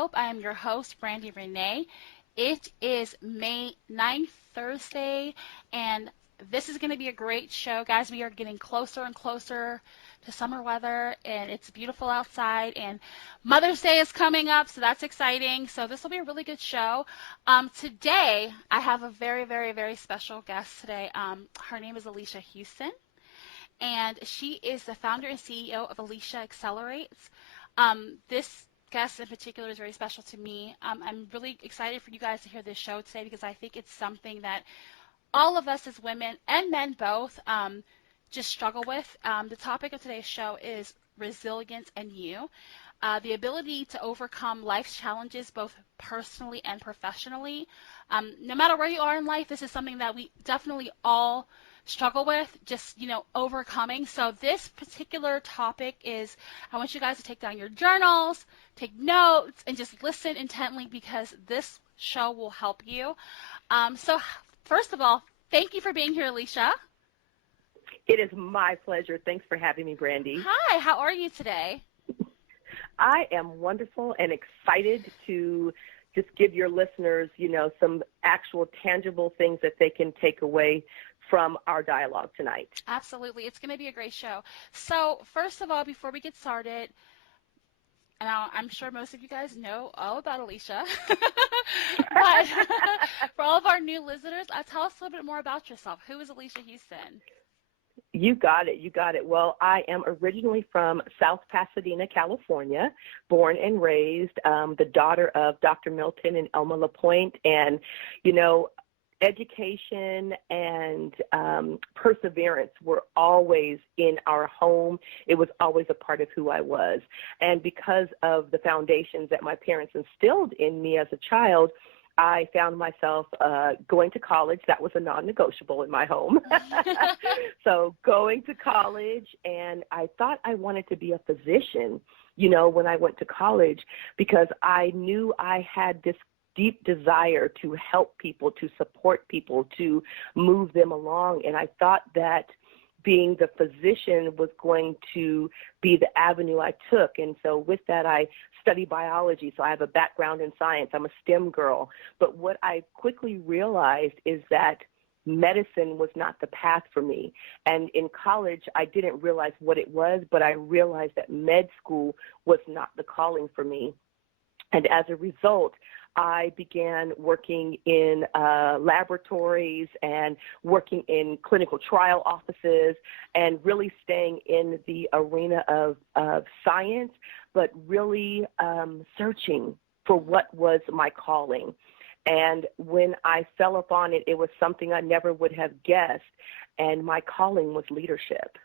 Health.Beauty.Hope. I am your host, Brandy Renee. It is May 9th, Thursday, and this is going to be a great show. Guys, we are getting closer and closer to summer weather, and it's beautiful outside, and Mother's Day is coming up, so that's exciting. So this will be a really good show. Today, I have a very, very, very special guest today. Her name is Alicia Houston, and she is the founder and CEO of Alicia Accelerates. This guest in particular is very special to me. I'm really excited for you guys to hear this show today because I think it's something that all of us as women and men both just struggle with. The topic of today's show is resilience and you. The ability to overcome life's challenges both personally and professionally. No matter where you are in life, this is something that we definitely all struggle with, just, overcoming. So this particular topic is, I want you guys to take down your journals, take notes, and just listen intently because this show will help you. So first of all, thank you for being here, Alicia. It is my pleasure. Thanks for having me, Brandy. Hi, how are you today? I am wonderful and excited to just give your listeners, some actual tangible things that they can take away from our dialogue tonight. Absolutely. It's going to be a great show. So first of all, before we get started, and I'm sure most of you guys know all about Alicia, but for all of our new listeners, tell us a little bit more about yourself. Who is Alicia Houston? You got it. Well, I am originally from South Pasadena, California, born and raised, the daughter of Dr. Milton and Elma LaPointe, and, education and perseverance were always in our home. It was always a part of who I was. And because of the foundations that my parents instilled in me as a child, I found myself going to college. That was a non-negotiable in my home. So going to college, and I thought I wanted to be a physician, when I went to college, because I knew I had this deep desire to help people, to support people, to move them along. And I thought that being the physician was going to be the avenue I took. And so with that, I study biology. So I have a background in science. I'm a STEM girl. But what I quickly realized is that medicine was not the path for me. And in college, I didn't realize what it was, but I realized that med school was not the calling for me. And as a result, I began working in laboratories and working in clinical trial offices and really staying in the arena of science, but really searching for what was my calling. And when I fell upon it, it was something I never would have guessed. And my calling was leadership.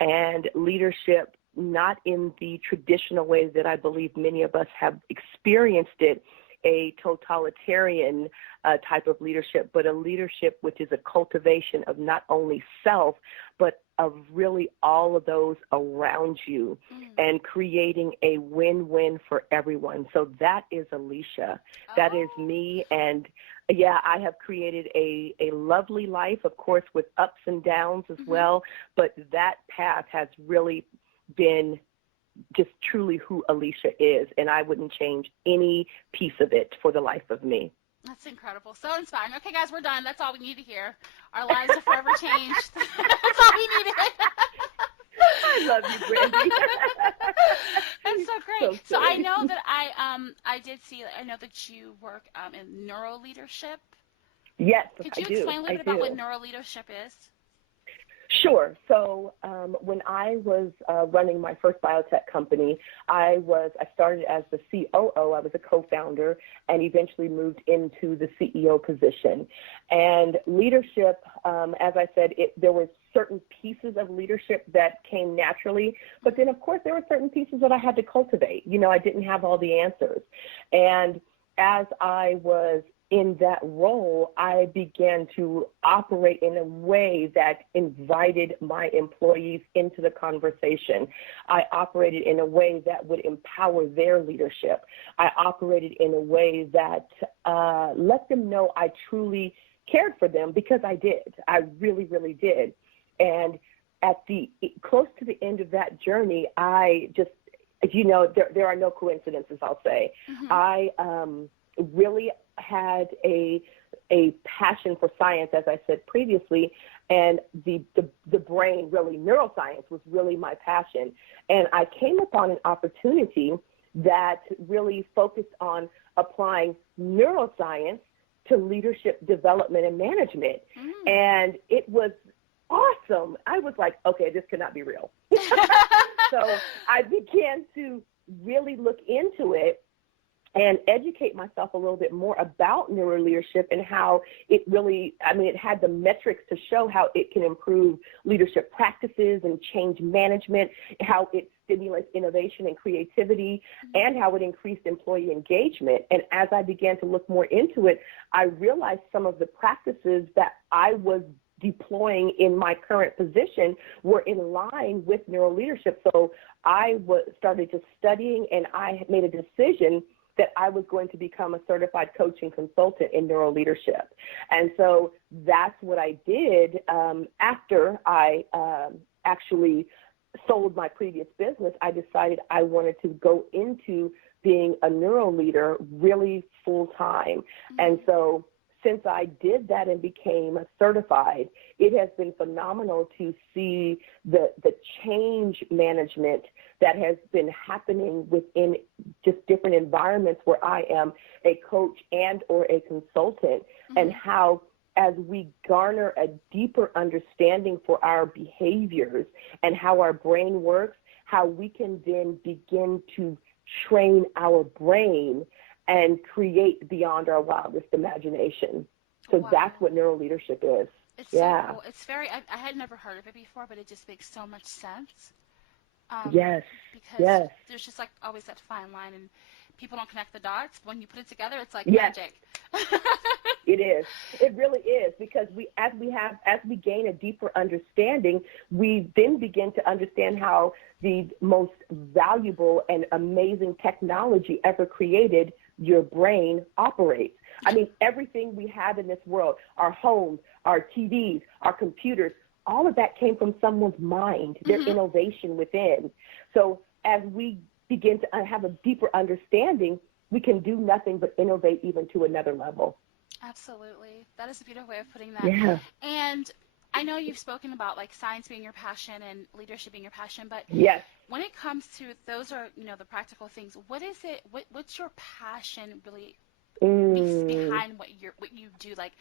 And leadership, not in the traditional ways that I believe many of us have experienced it, a totalitarian type of leadership, but a leadership which is a cultivation of not only self, but of really all of those around you and creating a win-win for everyone. So that is Alicia. That is me. And yeah, I have created a lovely life, of course, with ups and downs as well. But that path has really been just truly who Alicia is, and I wouldn't change any piece of it for the life of me. That's incredible. So inspiring. Okay, guys, we're done. That's all we need to hear. Our lives are forever changed. That's all we needed. I love you, Brandy. That's so great. So I know that I know that you work in Neuroleadership. Yes, Could you explain a little bit about what Neuroleadership is? Sure. So when I was running my first biotech company, I started as the COO. I was a co-founder and eventually moved into the CEO position. And leadership, as I said, there were certain pieces of leadership that came naturally, but then, of course, there were certain pieces that I had to cultivate. I didn't have all the answers. And as I was in that role, I began to operate in a way that invited my employees into the conversation. I operated in a way that would empower their leadership. I operated in a way that let them know I truly cared for them, because I did. I really, really did. And close to the end of that journey, I just there are no coincidences, I'll say. Mm-hmm. I really had a passion for science, as I said previously, and the brain, really, neuroscience was really my passion. And I came upon an opportunity that really focused on applying neuroscience to leadership development and management. Mm. And it was awesome. I was like, okay, this cannot be real. So I began to really look into it and educate myself a little bit more about neuroleadership and how it really, it had the metrics to show how it can improve leadership practices and change management, how it stimulates innovation and creativity, and how it increased employee engagement. And as I began to look more into it, I realized some of the practices that I was deploying in my current position were in line with neuroleadership. So I started just studying, and I made a decision that I was going to become a certified coach and consultant in neuroleadership. And so that's what I did after I actually sold my previous business. I decided I wanted to go into being a neuroleader really full time. Mm-hmm. And so since I did that and became certified, it has been phenomenal to see the change management that has been happening within just different environments where I am a coach and or a consultant, mm-hmm. and how as we garner a deeper understanding for our behaviors and how our brain works, how we can then begin to train our brain and create beyond our wildest imagination. So wow. That's what neuroleadership is. It's so cool. It's very, I had never heard of it before, but it just makes so much sense. Yes. Because there's just like always that fine line, and people don't connect the dots. When you put it together, it's like magic. It is. It really is, because as we gain a deeper understanding, we then begin to understand how the most valuable and amazing technology ever created, your brain, operates. Everything we have in this world, our homes, our TVs, our computers, all of that came from someone's mind, their mm-hmm. innovation within. So as we begin to have a deeper understanding, we can do nothing but innovate even to another level. Absolutely. That is a beautiful way of putting that. Yeah. And I know you've spoken about like science being your passion and leadership being your passion, but yes. When it comes to those are, the practical things, what is it, what's your passion really behind what you do? Like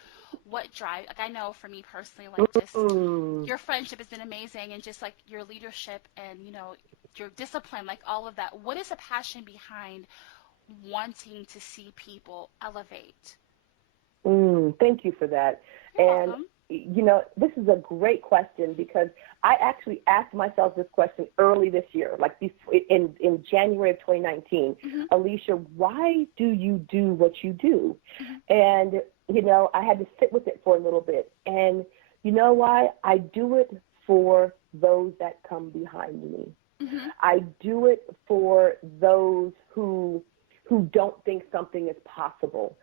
what drive, like I know for me personally, like just your friendship has been amazing, and just like your leadership and, your discipline, like all of that. What is the passion behind wanting to see people elevate? Thank you for that. You're welcome. This is a great question, because I actually asked myself this question early this year, like in January of 2019. Mm-hmm. Alicia, why do you do what you do? Mm-hmm. And, I had to sit with it for a little bit. And you know why? I do it for those that come behind me. Mm-hmm. I do it for those who don't think something is possible.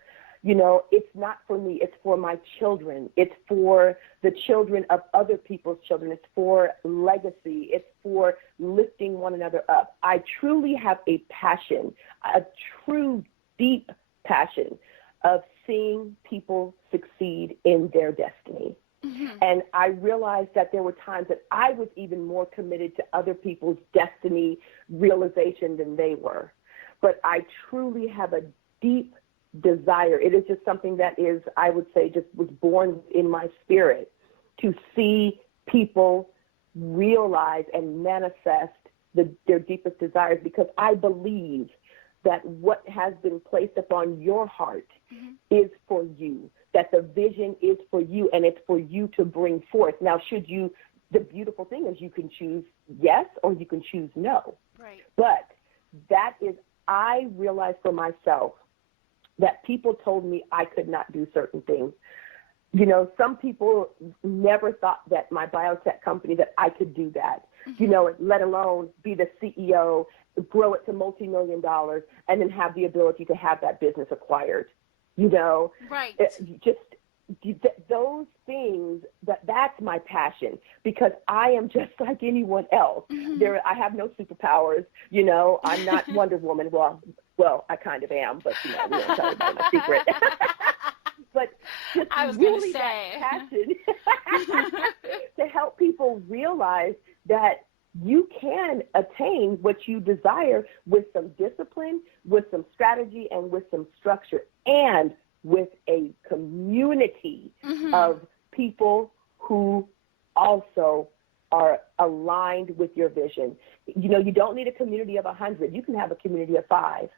It's not for me. It's for my children. It's for the children of other people's children. It's for legacy. It's for lifting one another up. I truly have a passion, a true, deep passion of seeing people succeed in their destiny. Mm-hmm. And I realized that there were times that I was even more committed to other people's destiny realization than they were. But I truly have a deep desire. It is just something that is, I would say, just was born in my spirit, to see people realize and manifest their deepest desires, because I believe that what has been placed upon your heart mm-hmm. is for you, that the vision is for you, and it's for you to bring forth. Now, the beautiful thing is you can choose yes or you can choose no. Right. But that is, I realized for myself that people told me I could not do certain things. Some people never thought that my biotech company, that I could do that, mm-hmm. Let alone be the CEO, grow it to multi-million dollars, and then have the ability to have that business acquired. Right. those things, that's my passion, because I am just like anyone else. I have no superpowers. I'm not Wonder Woman. Well, I kind of am, but we won't tell anybody my secret. But just I was really gonna say. that passion to help people realize that you can attain what you desire with some discipline, with some strategy, and with some structure, and with a community of people who also are aligned with your vision. You don't need a community of 100. You can have a community of 5,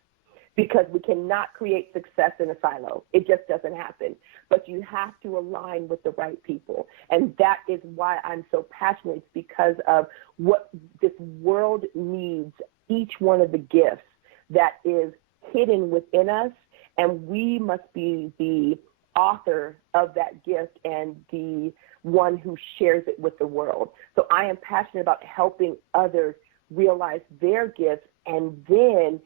because we cannot create success in a silo. It just doesn't happen. But you have to align with the right people. And that is why I'm so passionate. It's because of what this world needs, each one of the gifts that is hidden within us, and we must be the author of that gift and the one who shares it with the world. So I am passionate about helping others realize their gifts and then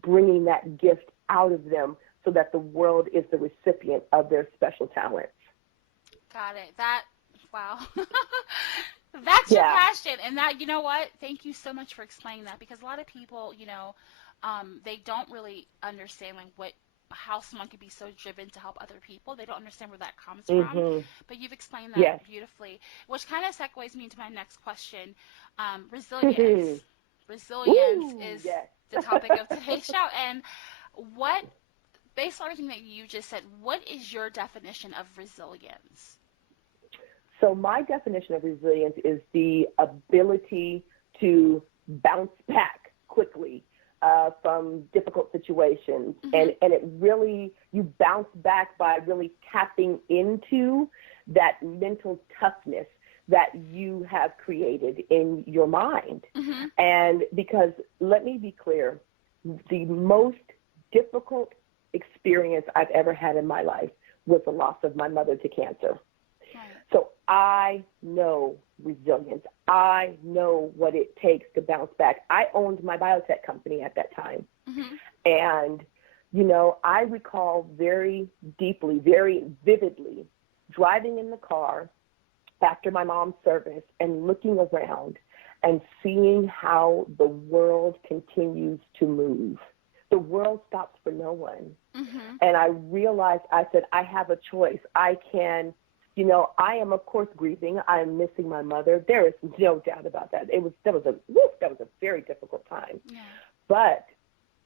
bringing that gift out of them so that the world is the recipient of their special talents. Got it. Wow. That's your passion. And that, you know what? Thank you so much for explaining that, because a lot of people, they don't really understand how someone could be so driven to help other people. They don't understand where that comes from. But you've explained that beautifully, which kind of segues me into my next question. Resilience. Resilience is the topic of today's show. And based on everything that you just said, what is your definition of resilience? So my definition of resilience is the ability to bounce back quickly from difficult situations. And it really, you bounce back by really tapping into that mental toughness that you have created in your mind. And because, let me be clear, the most difficult experience I've ever had in my life was the loss of my mother to cancer. So I know resilience. I know what it takes to bounce back. I owned my biotech company at that time. And, I recall very deeply, very vividly, driving in the car after my mom's service and looking around and seeing how the world continues to move. The world stops for no one. And I realized, I said, I have a choice. I can, I am, of course, grieving. I am missing my mother. There is no doubt about that. That was a very difficult time. But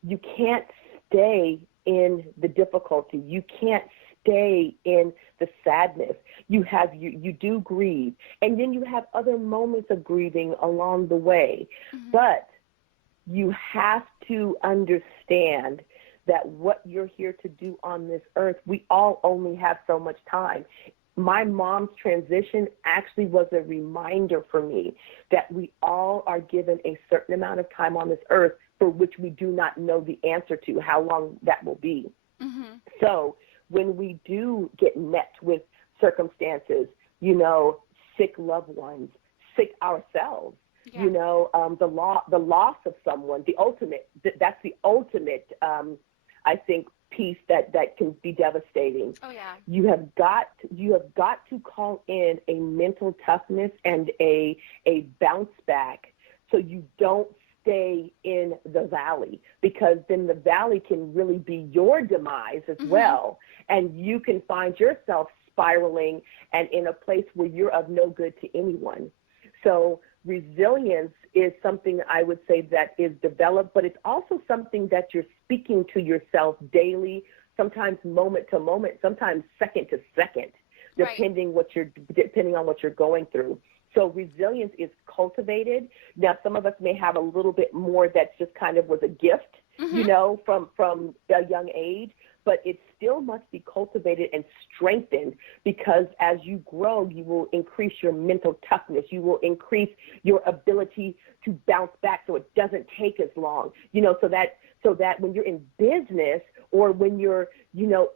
you can't stay in the difficulty. You can't stay in the sadness. You do grieve, and then you have other moments of grieving along the way. But you have to understand that what you're here to do on this earth, we all only have so much time. My mom's transition actually was a reminder for me that we all are given a certain amount of time on this earth for which we do not know the answer to, how long that will be. So when we do get met with circumstances, sick loved ones, sick ourselves, the loss of someone, that's the ultimate, I think, piece that can be devastating. You have got to call in a mental toughness and a bounce back so you don't stay in the valley, because then the valley can really be your demise as well, and you can find yourself spiraling and in a place where you're of no good to anyone. So resilience is something I would say that is developed, but it's also something that you're speaking to yourself daily, sometimes moment to moment, sometimes second to second, depending on what you're going through. So resilience is cultivated. Now, some of us may have a little bit more that just kind of was a gift, from a young age, but it still must be cultivated and strengthened, because as you grow, you will increase your mental toughness. You will increase your ability to bounce back so it doesn't take as long, so that when you're in business or when you're,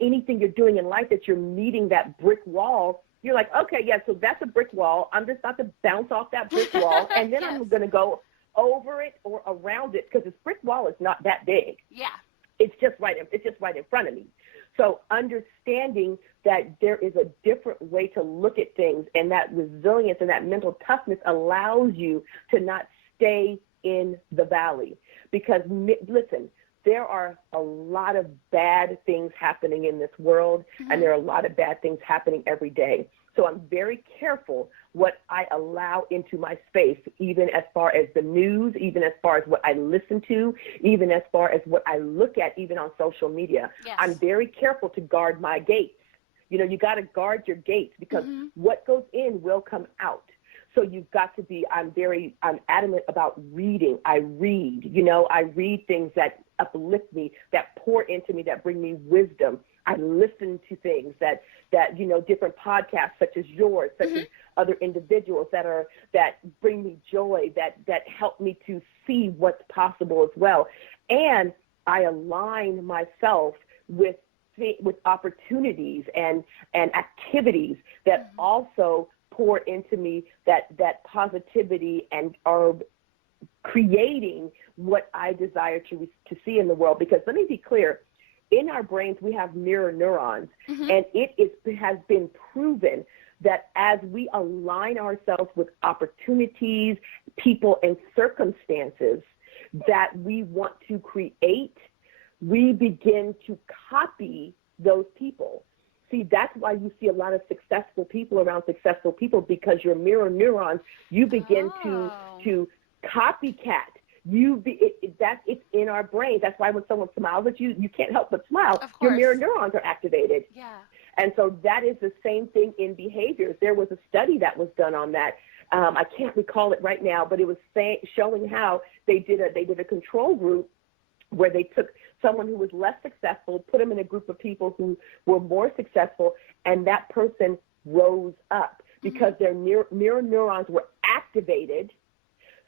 anything you're doing in life, that you're meeting that brick wall, you're like, okay, so that's a brick wall. I'm just about to bounce off that brick wall, and then I'm going to go over it or around it, because this brick wall is not that big. It's just right in front of me. So understanding that there is a different way to look at things, and that resilience and that mental toughness allows you to not stay in the valley. Because, listen, there are a lot of bad things happening in this world, and there are a lot of bad things happening every day. So I'm very careful what I allow into my space, even as far as the news, even as far as what I listen to, even as far as what I look at, even on social media. Yes. I'm very careful to guard my gates. You know, you got to guard your gates, because what goes in will come out. So you've got to be, I'm adamant about reading. I read things that uplift me, that pour into me, that bring me wisdom. I listen to things that different podcasts such as yours, such as other individuals that bring me joy, that help me to see what's possible as well. And I align myself with opportunities and activities that also pour into me that positivity and are creating what I desire to see in the world. Because let me be clear, in our brains we have mirror neurons, and it has been proven that as we align ourselves with opportunities, people, and circumstances that we want to create, we begin to copy those people. See, that's why you see a lot of successful people around successful people, because your mirror neurons, you begin to copycat. It's in our brain. That's why when someone smiles at you, you can't help but smile. Your mirror neurons are activated. Yeah. And so that is the same thing in behaviors. There was a study that was done on that. I can't recall it right now, but it was showing how they did a control group where they took someone who was less successful, put them in a group of people who were more successful, and that person rose up because their mirror neurons were activated.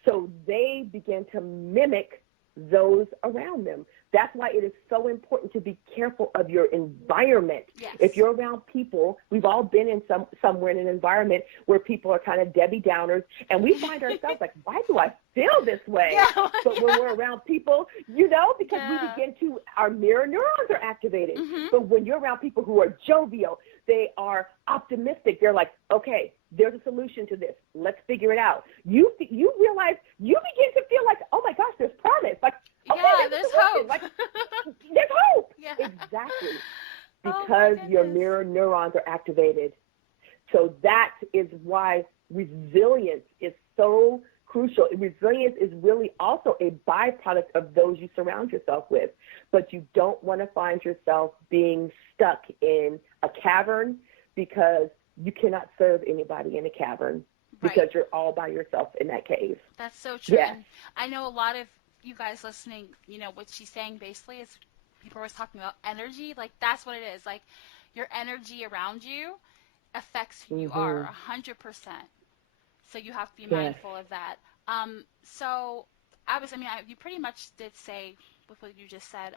So they began to mimic those around them. That's why it is so important to be careful of your environment. Yes. If you're around people, we've all been in somewhere in an environment where people are kind of Debbie Downers, and we find ourselves like, why do I feel this way? Yeah. But when we're around people, because we begin to, our mirror neurons are activated. But when you're around people who are jovial, they are optimistic, they're like, okay, there's a solution to this. Let's figure it out. You realize, you begin to feel like, oh my gosh, there's promise. Like, okay, there's hope. Like, there's hope. Yeah. Exactly. Because your mirror neurons are activated. So that is why resilience is so crucial. Resilience is really also a byproduct of those you surround yourself with. But you don't want to find yourself being stuck in a cavern, because you cannot serve anybody in a cavern, because you're all by yourself in that cave. That's so true. Yes. And I know a lot of you guys listening, what she's saying basically is people are always talking about energy. Like, that's what it is. Like, your energy around you affects who you are 100%. So you have to be mindful of that. So you pretty much did say with what you just said,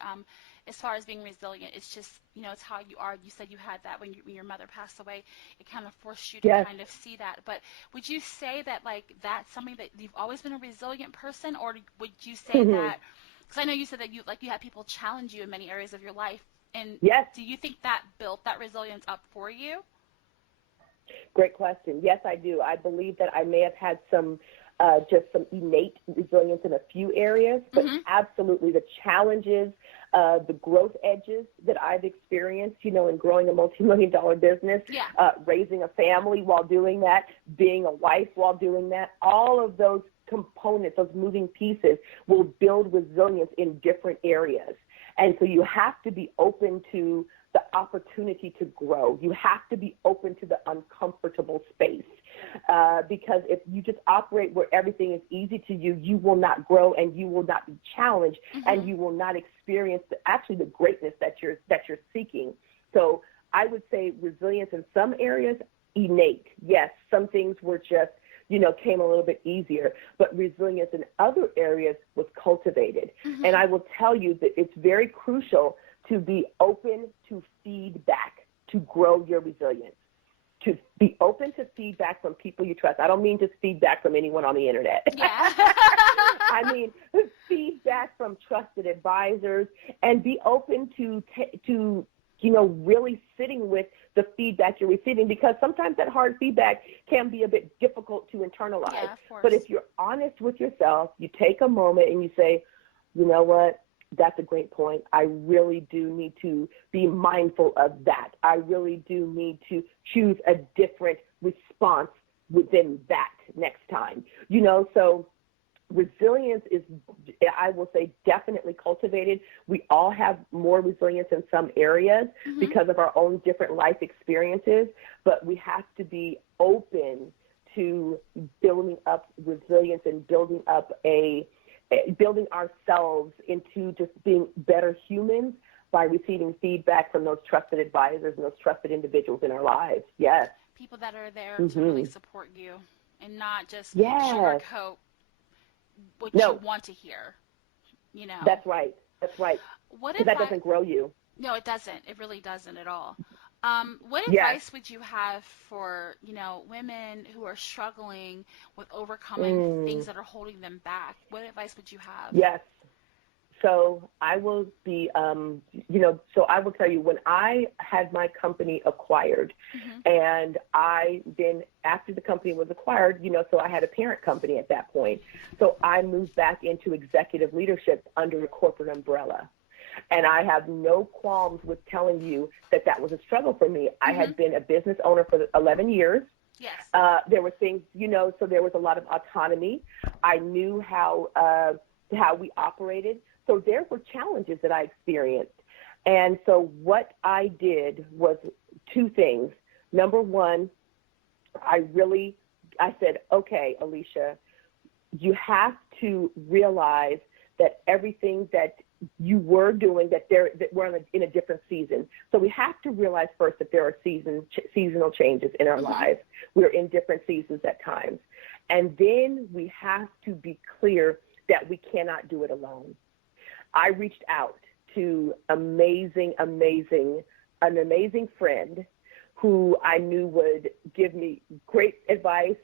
as far as being resilient, it's just, it's how you are. You said you had that when your mother passed away. It kind of forced you to kind of see that. But would you say that, like, that's something that you've always been a resilient person, or would you say that, because I know you said that you had people challenge you in many areas of your life, and do you think that built that resilience up for you? Great question. Yes, I do. I believe that I may have had some innate resilience in a few areas, but absolutely the challenges, the growth edges that I've experienced, in growing a multi-million-dollar business, raising a family while doing that, being a wife while doing that, all of those components, those moving pieces will build resilience in different areas. And so you have to be open to the opportunity to grow. You have to be open to the uncomfortable space, because if you just operate where everything is easy to you, you will not grow, and you will not be challenged, and you will not experience the greatness that you're seeking. So I would say resilience in some areas, innate. Yes, some things were just, came a little bit easier, but resilience in other areas was cultivated. And I will tell you that it's very crucial to be open to feedback to grow your resilience, to be open to feedback from people you trust. I don't mean just feedback from anyone on the internet. Yeah. I mean feedback from trusted advisors, and be open to really sitting with the feedback you're receiving, because sometimes that hard feedback can be a bit difficult to internalize. Yeah, of course. But if you're honest with yourself, you take a moment and you say, you know what, that's a great point. I really do need to be mindful of that. I really do need to choose a different response within that next time. So resilience is, I will say, definitely cultivated. We all have more resilience in some areas because of our own different life experiences, but we have to be open to building up resilience and building ourselves into just being better humans by receiving feedback from those trusted advisors and those trusted individuals in our lives. Yes. People that are there to really support you and not just Yes. sugarcoat what you want to hear, That's right. Because that doesn't grow you. No, it doesn't. It really doesn't at all. What advice would you have for, women who are struggling with overcoming things that are holding them back? What advice would you have? Yes. So I will be, so I will tell you, when I had my company acquired, and I then, after the company was acquired, so I had a parent company at that point. So I moved back into executive leadership under a corporate umbrella. And I have no qualms with telling you that that was a struggle for me. I had been a business owner for 11 years. Yes. There were things, so there was a lot of autonomy. I knew how we operated. So there were challenges that I experienced. And so what I did was two things. Number one, I said, okay, Alicia, you have to realize that everything that you were doing, that we're in a different season. So we have to realize first that there are seasonal changes in our lives. We're in different seasons at times. And then we have to be clear that we cannot do it alone. I reached out to an amazing friend who I knew would give me great advice,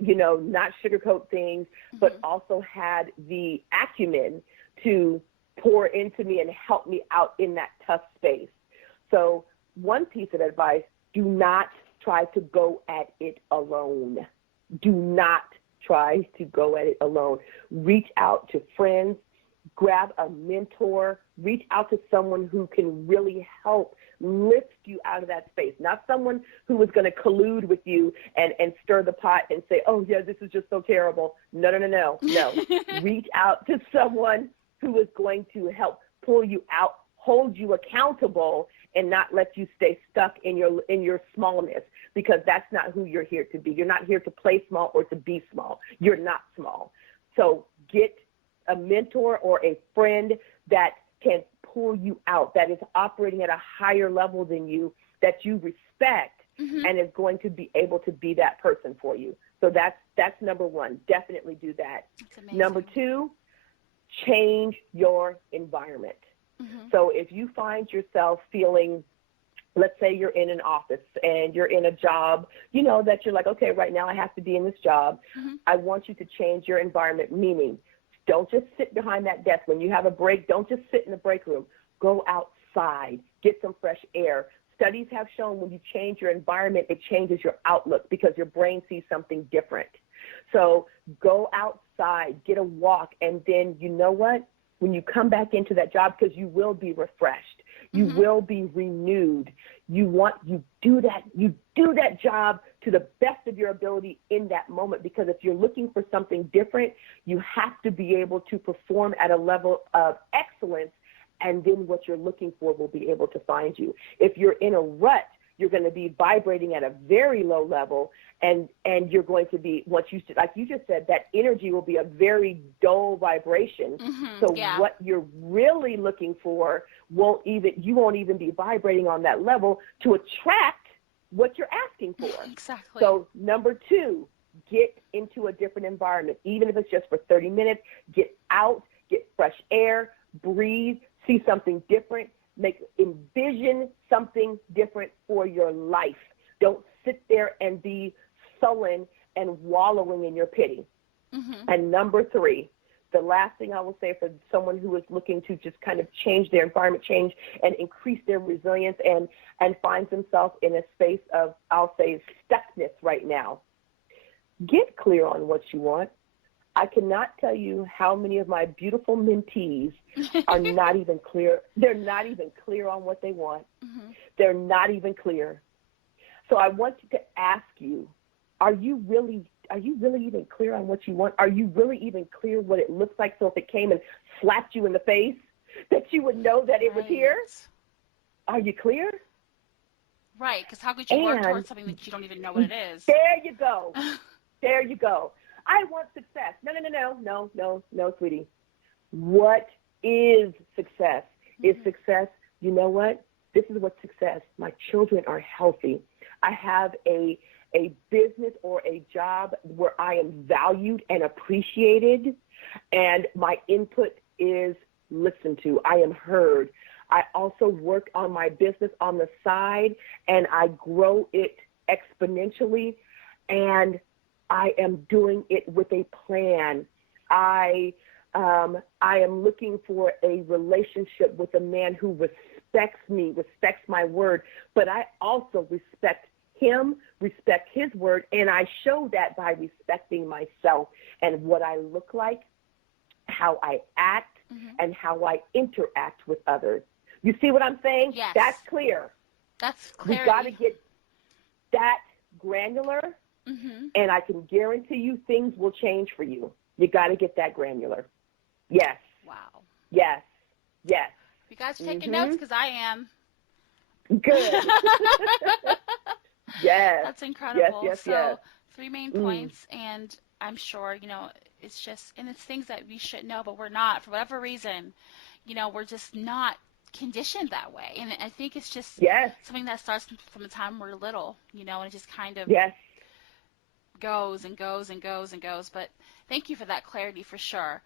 not sugarcoat things, but also had the acumen to pour into me and help me out in that tough space. So one piece of advice, do not try to go at it alone. Do not try to go at it alone. Reach out to friends, grab a mentor, reach out to someone who can really help lift you out of that space, not someone who is going to collude with you and stir the pot and say, oh, yeah, this is just so terrible. No. Reach out to someone who is going to help pull you out, hold you accountable, and not let you stay stuck in your smallness, because that's not who you're here to be. You're not here to play small or to be small. You're not small. So get a mentor or a friend that can pull you out, that is operating at a higher level than you, that you respect, and is going to be able to be that person for you. So that's number one. Definitely do that. Number two, change your environment. So if you find yourself feeling, let's say you're in an office and you're in a job, that you're like, okay, right now I have to be in this job. I want you to change your environment, meaning don't just sit behind that desk. When you have a break, don't just sit in the break room. Go outside, get some fresh air. Studies have shown when you change your environment, it changes your outlook because your brain sees something different. So go outside, get a walk, and then you know what? When you come back into that job, because you will be refreshed, you will be renewed. You do that job to the best of your ability in that moment, because if you're looking for something different, you have to be able to perform at a level of excellence, and then what you're looking for will be able to find you. If you're in a rut, you're going to be vibrating at a very low level, and you're going to be, like you just said, that energy will be a very dull vibration. So what you're really looking for you won't even be vibrating on that level to attract what you're asking for. Exactly. So number two, get into a different environment, even if it's just for 30 minutes. Get out, get fresh air, breathe, see something different. Envision something different for your life. Don't sit there and be sullen and wallowing in your pity. And number three, the last thing I will say for someone who is looking to just kind of change their environment, change and increase their resilience and finds themselves in a space of, I'll say, stuckness right now, get clear on what you want. I cannot tell you how many of my beautiful mentees are not even clear. They're not even clear on what they want. Mm-hmm. They're not even clear. So I want to ask you, are you really even clear on what you want? Are you really even clear what it looks like? So if it came and slapped you in the face, that you would know that it was here? Are you clear? Right, because how could you work towards something that you don't even know what it is? There you go. There you go. I want success. No, sweetie. What is success? Mm-hmm. Is success, you know what? This is what success. My children are healthy. I have a business or a job where I am valued and appreciated, and my input is listened to. I am heard. I also work on my business on the side, and I grow it exponentially, and I am doing it with a plan. I am looking for a relationship with a man who respects me, respects my word, but I also respect him, respect his word, and I show that by respecting myself and what I look like, how I act, mm-hmm. and how I interact with others. You see what I'm saying? Yes. That's clear. That's clear. We got to get that granular, mm-hmm. and I can guarantee you things will change for you. You got to get that granular. Yes. Wow. Yes. Yes. You guys are taking notes because I am. Good. Yes. That's incredible. Yes. So 3 main points, and I'm sure, it's just, and it's things that we should know, but we're not, for whatever reason, we're just not conditioned that way. And I think it's just something that starts from the time we're little, and it just kind of goes and goes and goes and goes. But thank you for that clarity for sure.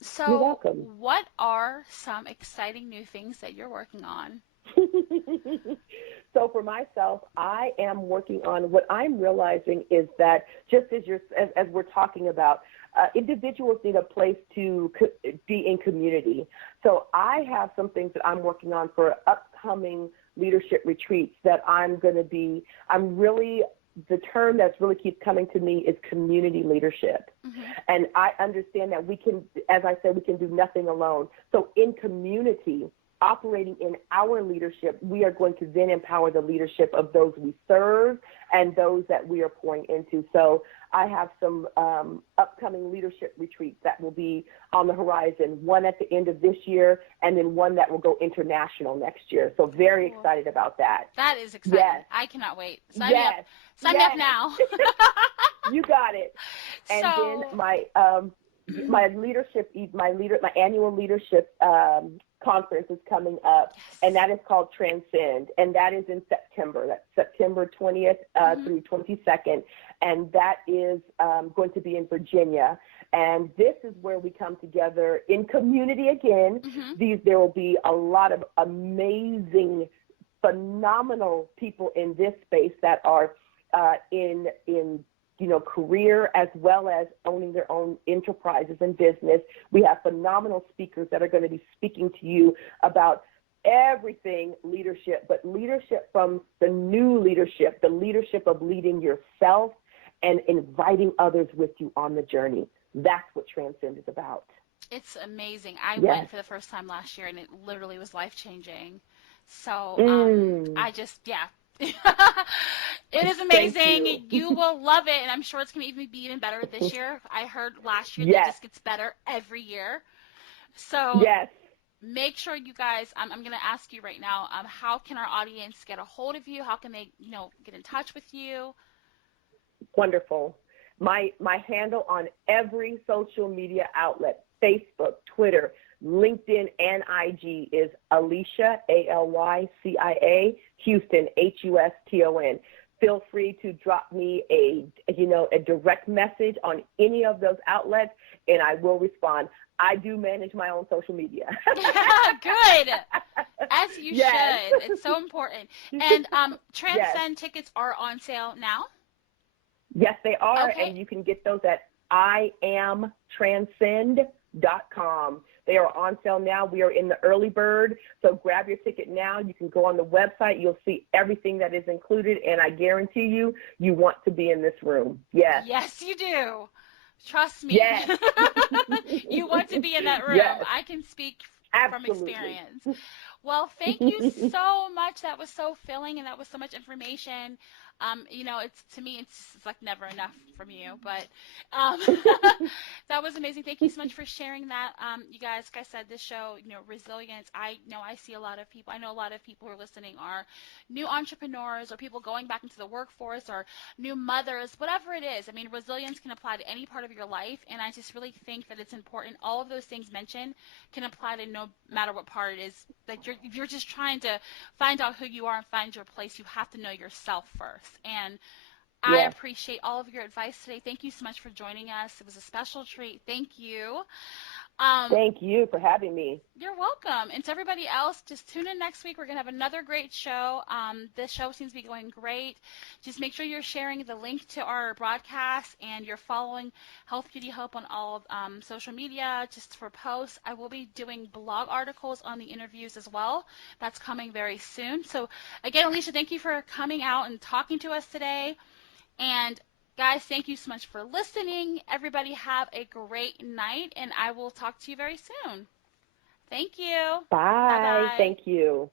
So you're welcome. What are some exciting new things that you're working on? So for myself, I am working on, what I'm realizing is that just as we're talking about, individuals need a place to be in community. So I have some things that I'm working on for upcoming leadership retreats that the term that's really keeps coming to me is community leadership. Mm-hmm. And I understand that we can, as I said, we can do nothing alone. So in community, operating in our leadership, we are going to then empower the leadership of those we serve and those that we are pouring into. So I have some upcoming leadership retreats that will be on the horizon, one at the end of this year and then one that will go international next year. So very excited about that. That is exciting. Yes. I cannot wait. Sign me up. Sign me up now. You got it. And then my annual leadership conference is coming up, and that is called Transcend, and that is in September. That's September 20th through 22nd, and that is going to be in Virginia. And this is where we come together in community again. Mm-hmm. There will be a lot of amazing, phenomenal people in this space that are in career as well as owning their own enterprises and business. We have phenomenal speakers that are going to be speaking to you about everything leadership, but leadership from the new leadership, the leadership of leading yourself and inviting others with you on the journey. That's what Transcend is about. It's amazing. I went for the first time last year, and it literally was life-changing. So I just, it is amazing. You will love it, and I'm sure it's going to even be even better this year. I heard last year that it just gets better every year. So make sure you guys, I'm going to ask you right now, how can our audience get a hold of you? How can they, get in touch with you? Wonderful. My handle on every social media outlet, Facebook, Twitter, LinkedIn, and IG is Alycia, Alycia, Houston, Huston. Feel free to drop me a direct message on any of those outlets, and I will respond. I do manage my own social media. Good. As you should. It's so important. And Transcend tickets are on sale now? Yes, they are, okay. And you can get those at IamTranscend.com. They are on sale now. We are in the early bird, so grab your ticket now. You can go on the website. You'll see everything that is included, and I guarantee you, you want to be in this room. Yes. Yes, you do. Trust me. Yes. You want to be in that room. Yes. I can speak from Absolutely. experience. Well, thank you so much. That was so filling, and that was so much information. It's to me, it's like never enough from you, but um, that was amazing. Thank you so much for sharing that. You guys, like I said, this show, resilience. I know I see a lot of people. I know a lot of people who are listening are new entrepreneurs or people going back into the workforce or new mothers, whatever it is. I mean, resilience can apply to any part of your life, and I just really think that it's important. All of those things mentioned can apply to no matter what part it is. That if you're just trying to find out who you are and find your place, you have to know yourself first. And I Yes. appreciate all of your advice today. Thank you so much for joining us. It was a special treat. Thank you. Thank you for having me. You're welcome. And to everybody else, just tune in next week. We're going to have another great show. This show seems to be going great. Just make sure you're sharing the link to our broadcast and you're following Health.Beauty.Hope on all of social media just for posts. I will be doing blog articles on the interviews as well. That's coming very soon. So, again, Alicia, thank you for coming out and talking to us today. And guys, thank you so much for listening. Everybody have a great night, and I will talk to you very soon. Thank you. Bye. Bye-bye. Thank you.